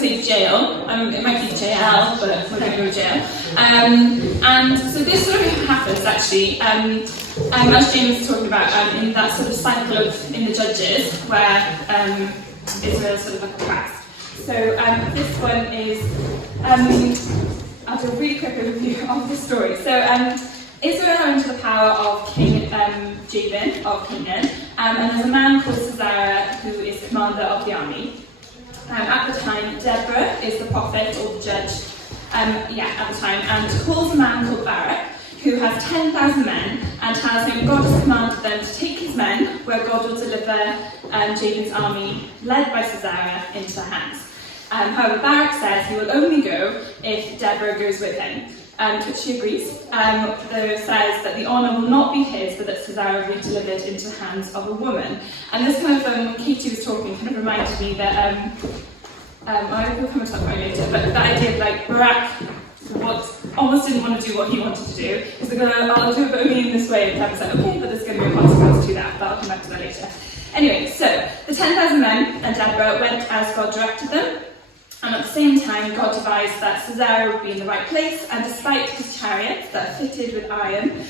to say Jael. It might be Jael, but we're going to go with Jael. And so this sort of happens actually, as James was talking about, in that sort of cycle in the Judges, where Israel is sort of oppressed. So this one is, I'll do a really quick overview of the story. So Israel are under the power of King Jabin of Canaan, and there's a man called Sisera who is commander of the army. At the time, Deborah is the prophet or the judge, at the time, and calls a man called Barak, who has 10,000 men, and tells him God has commanded them to take his men, where God will deliver Jabin's army, led by Sisera, into their hands. However, Barak says he will only go if Deborah goes with him, to which she agrees. Though says that the honour will not be his, but that Sisera will be delivered into the hands of a woman. And this kind of, when Katie was talking, kind of reminded me that, I will come and talk about it later, but the idea of like Barak almost didn't want to do what he wanted to do. He's like, I'll do it but only in this way, and Deborah's like, okay, but there's going to be a consequence to that, but I'll come back to that later. Anyway, so the 10,000 men and Deborah went as God directed them. And at the same time, God devised that Sisera would be in the right place, and despite his chariots that are fitted with iron,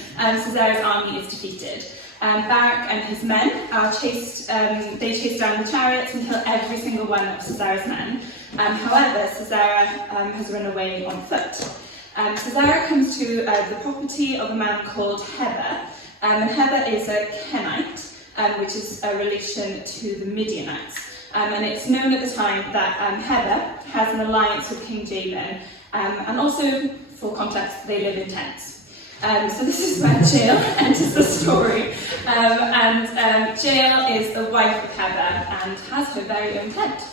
Sisera's army is defeated. Barak and his men are chase down the chariots and kill every single one of Sisera's men. However, Sisera has run away on foot. Sisera comes to the property of a man called Heber, and Heber is a Kenite, which is a relation to the Midianites. And it's known at the time that Heber has an alliance with King Jabin, and also, for context, they live in tents. So this is where Jael enters the story, and Jael is the wife of Heber and has her very own tent.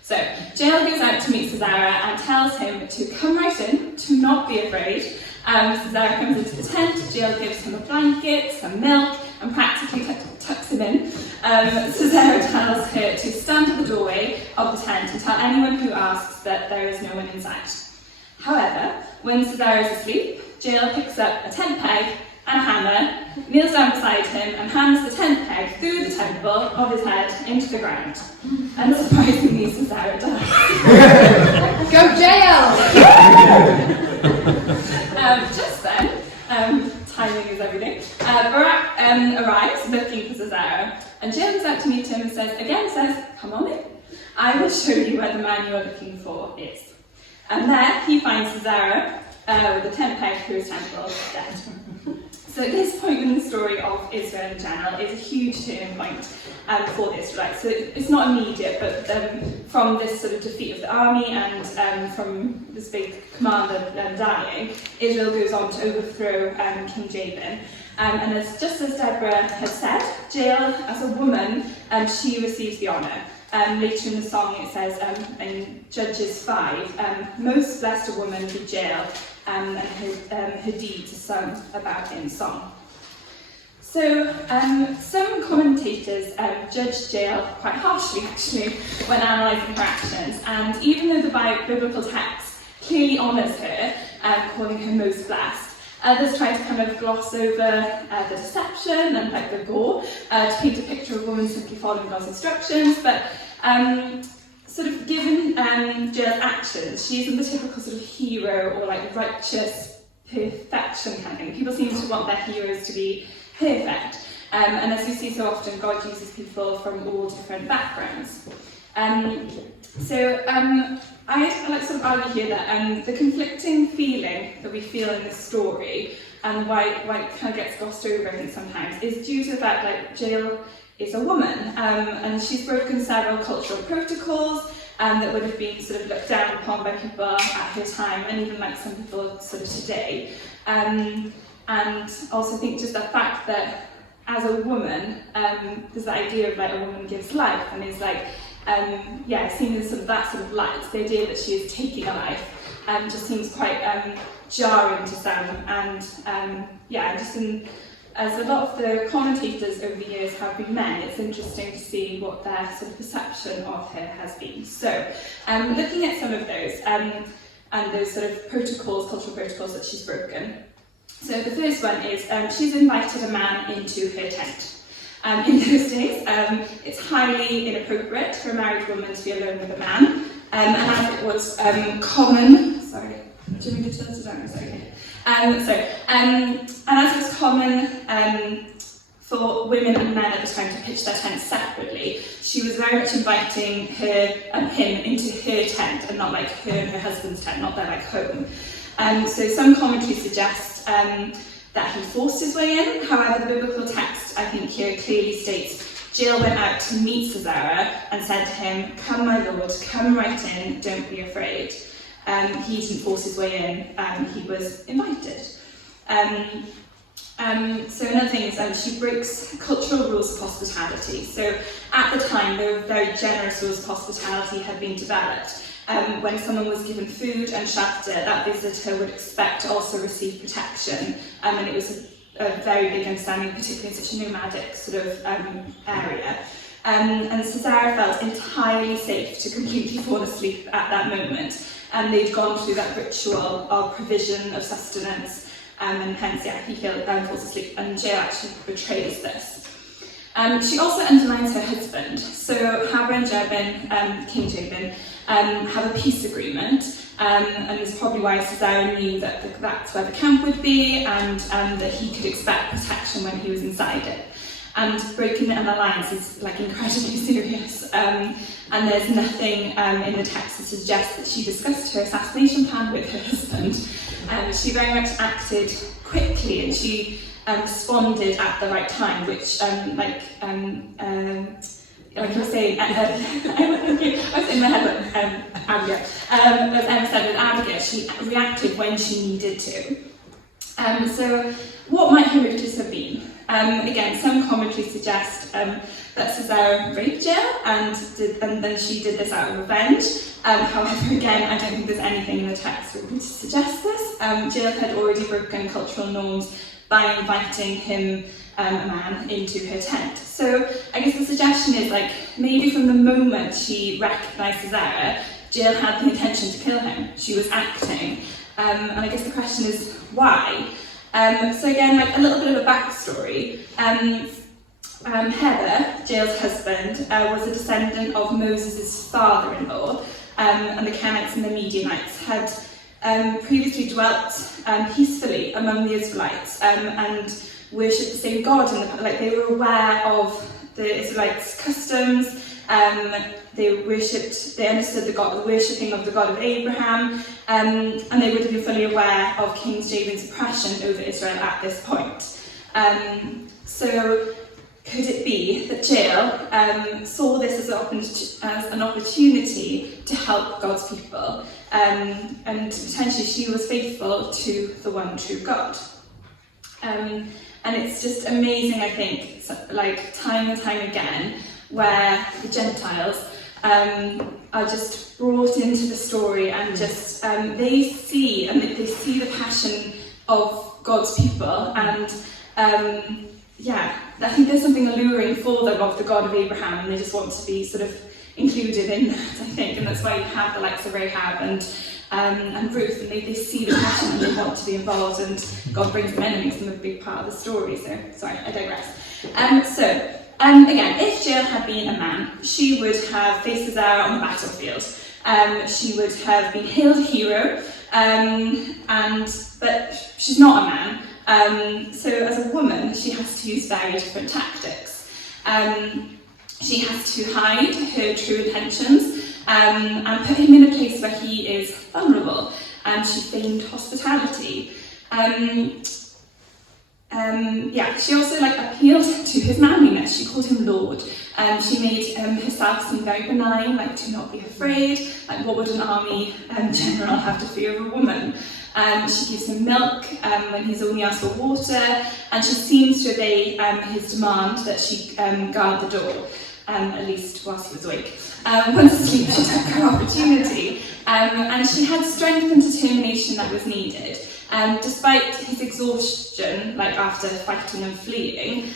So Jael goes out to meet Sisera and tells him to come right in, to not be afraid. Sisera comes into the tent, Jael gives him a blanket, some milk, and practically tucks him in. Sisera tells her to stand at the doorway of the tent and tell anyone who asks that there is no one in sight. However, when Sisera is asleep, Jael picks up a tent peg and a hammer, kneels down beside him, and hams the tent peg through the temple of his head into the ground. And surprisingly, Sisera dies. Go Jael! Just then, timing is everything. Barak arrives looking for Sisera, and Jael goes out to meet him and says, come on in. I will show you where the man you are looking for is. And there he finds Sisera with a tent peg through his temple, dead. So at this point in the story of Israel in general is a huge turning point for the Israelites. So it's not immediate, but from this sort of defeat of the army and from this big commander dying, Israel goes on to overthrow King Jabin. And just as Deborah has said, Jael, as a woman, she receives the honour. Later in the song it says, in Judges 5, most blessed a woman be Jael, and her deeds are sung about in song. So some commentators judged Jael quite harshly actually when analysing her actions, and even though the biblical text clearly honours her, calling her most blessed, others try to kind of gloss over the deception and like the gore to paint a picture of a woman simply following God's instructions, but sort of given Jael's actions, she isn't the typical sort of hero or like righteous perfection kind of thing. People seem to want their heroes to be perfect, and as we see so often, God uses people from all different backgrounds. I like to sort of argue here that the conflicting feeling that we feel in this story and why it kind of gets glossed over, I think, sometimes, is due to the fact that Jael is a woman, and she's broken several cultural protocols that would have been sort of looked down upon by people at her time, and even like some people sort of today. And also I think just the fact that as a woman, there's the idea of like a woman gives life and is like, seen in sort of that sort of light, the idea that she is taking a life just seems quite jarring to some, and as a lot of the commentators over the years have been men, it's interesting to see what their sort of perception of her has been. So, looking at some of those, and those sort of protocols, cultural protocols that she's broken. So the first one is she's invited a man into her tent. In those days, it's highly inappropriate for a married woman to be alone with a man. And as it was common, sorry, do you want me to tell it down? Okay. And as it was common for women and men at the time to pitch their tents separately, she was very much inviting her and him into her tent and not like her and her husband's tent, not their like home. So some commentaries suggest that he forced his way in. However, the biblical text, I think, here clearly states Jael went out to meet Sisera and said to him, "Come, my lord, come right in, don't be afraid." He didn't force his way in, he was invited. So another thing is she breaks cultural rules of hospitality. So at the time, there were very generous rules of hospitality had been developed. When someone was given food and shelter, that visitor would expect to also receive protection, and it was a very big understanding, particularly in such a nomadic sort of area. And Sisera felt entirely safe to completely fall asleep at that moment, and they'd gone through that ritual of provision of sustenance, and hence, he falls asleep, and Jael actually betrays this. She also undermines her husband. So Haba and Jabin, King Jabin, have a peace agreement, and it's probably why Sisera knew that that's where the camp would be, and that he could expect protection when he was inside it. And breaking an alliance is like incredibly serious, and there's nothing in the text to suggest that she discussed her assassination plan with her husband. She very much acted quickly, and she responded at the right time, which like I was saying, I was in my head, Abigail. As Emma said with Abigail, she reacted when she needed to. So what might her motives have been? Again, some commentaries suggest that Sisera raped Jael, and then she did this out of revenge. However, again, I don't think there's anything in the text that would suggest this. Jael had already broken cultural norms by inviting him, a man, into her tent. So I guess the suggestion is like maybe from the moment she recognised Sisera, Jael had the intention to kill him. She was acting, and I guess the question is why. So again, like a little bit of a backstory. Heber, Jael's husband, was a descendant of Moses' father-in-law, and the Canaanites and the Midianites had previously dwelt peacefully among the Israelites and worshipped the same God. They were aware of the Israelites' customs. They understood the worshipping of the God of Abraham, and they would have been fully aware of King Jabin's oppression over Israel at this point. So could it be that Jael saw this as an opportunity to help God's people, and potentially she was faithful to the one true God? And it's just amazing, I think, like time and time again, where the Gentiles are just brought into the story, and just they see the passion of God's people, and I think there's something alluring for them of the God of Abraham, and they just want to be sort of included in that, I think, and that's why you have the likes of Rahab and Ruth, and they see the passion and they want to be involved, and God brings them in and makes them a big part of the story. So, sorry, I digress. Again, if Jael had been a man, she would have faced Sisera on the battlefield. She would have been hailed a hero, but she's not a man. So as a woman, she has to use very different tactics. She has to hide her true intentions and put him in a place where he is vulnerable. She feigned hospitality. She also appealed to his manliness. She called him Lord. She made herself seem very benign, do not be afraid. What would an army general have to fear of a woman? She gives him milk when he's only asked for water, and she seems to obey his demand that she guard the door, at least whilst he was awake. Once asleep, she took her opportunity, and she had strength and determination that was needed. Despite his exhaustion, after fighting and fleeing,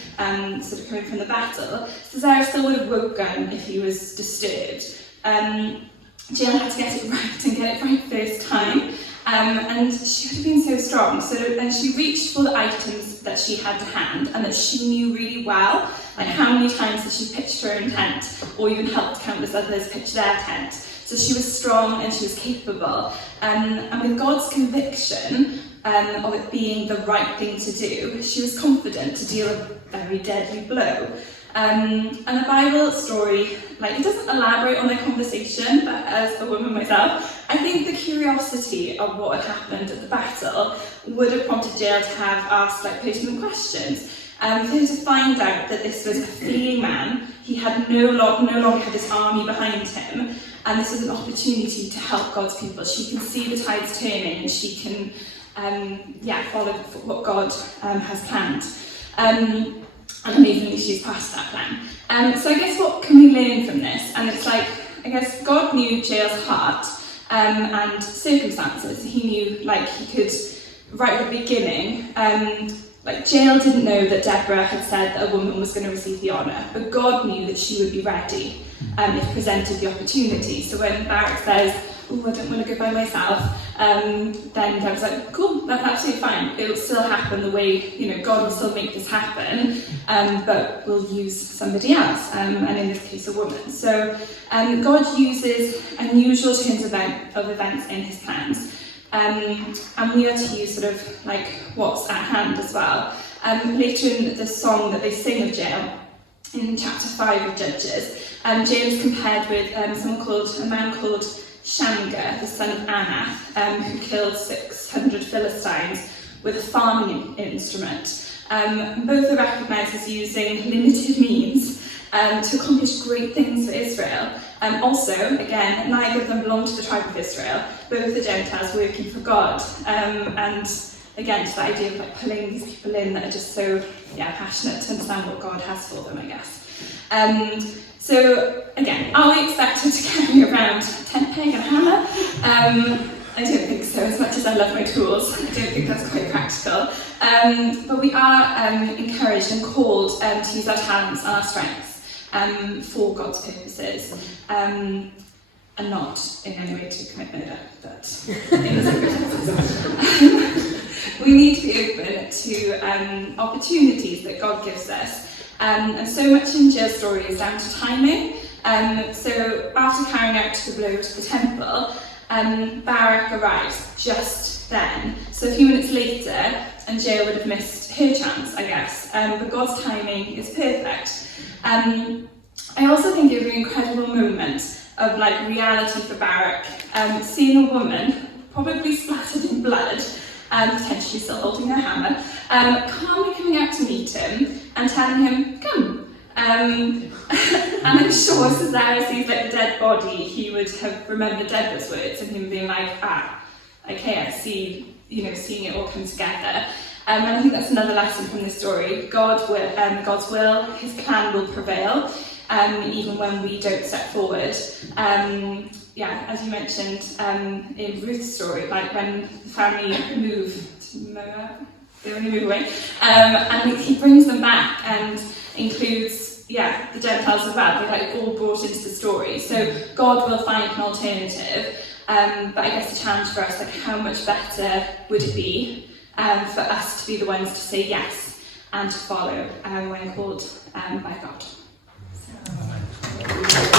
sort of coming from the battle, Sisera still would have woken if he was disturbed. Jael had to get it right and get it right first time, and she would have been so strong. And she reached for the items that she had to hand and that she knew really well. How many times had she pitched her own tent, or even helped countless others pitch their tent? So she was strong and she was capable. And with God's conviction of it being the right thing to do, she was confident to deal a very deadly blow. And the Bible story, it doesn't elaborate on their conversation, but as a woman myself, I think the curiosity of what had happened at the battle would have prompted Jael to have asked pertinent questions. For him to find out that this was a fleeing man, he had no longer had his army behind him, and this was an opportunity to help God's people. She can see the tides turning, and she can follow what God has planned. And amazingly, she's passed that plan. So I guess what can we learn from this? And it's I guess God knew Jael's heart and circumstances. He knew, he could, right at the beginning, Jael didn't know that Deborah had said that a woman was going to receive the honour, but God knew that she would be ready if presented the opportunity. So when Barak says, "Oh, I don't want to go by myself," then Deborah's like, "Cool, that's absolutely fine. It will still happen the way, God will still make this happen, but we'll use somebody else, and in this case, a woman." So God uses unusual turns of events in his plans. And we are to use what's at hand as well. Later in the song that they sing of Jael, in chapter 5 of Judges, Jael is compared with a man called Shamgar, the son of Anath, who killed 600 Philistines with a farming instrument. Both are recognised as using limited means to accomplish great things for Israel. Also, again, neither of them belong to the tribe of Israel. Both the Gentiles working for God. And again, to the idea of pulling these people in that are just so passionate to understand what God has for them, I guess. So again, are we expected to carry around a tent peg and a hammer? I don't think so. As much as I love my tools, I don't think that's quite practical. But we are encouraged and called to use our talents and our strengths for God's purposes, and not in any way to commit murder, but in the circumstances. We need to be open to opportunities that God gives us. And so much in Jael's story is down to timing. So after carrying out the blow to the temple, Barak arrives just then. So a few minutes later, and Jael would have missed her chance, I guess. But God's timing is perfect. I also think it was an incredible moment of reality for Barak, seeing a woman, probably splattered in blood, potentially still holding her hammer, calmly coming out to meet him and telling him, "Come." And I'm sure as Sarah sees the dead body, he would have remembered Deborah's words and him being okay, I see, seeing it all come together. And I think that's another lesson from this story. God's will, his plan will prevail, even when we don't step forward. As you mentioned in Ruth's story, when the family moved to Moab, they only move away, and he brings them back and includes the Gentiles as well. They're all brought into the story. So God will find an alternative. But I guess the challenge for us, how much better would it be for us to be the ones to say yes and to follow when called by God. So.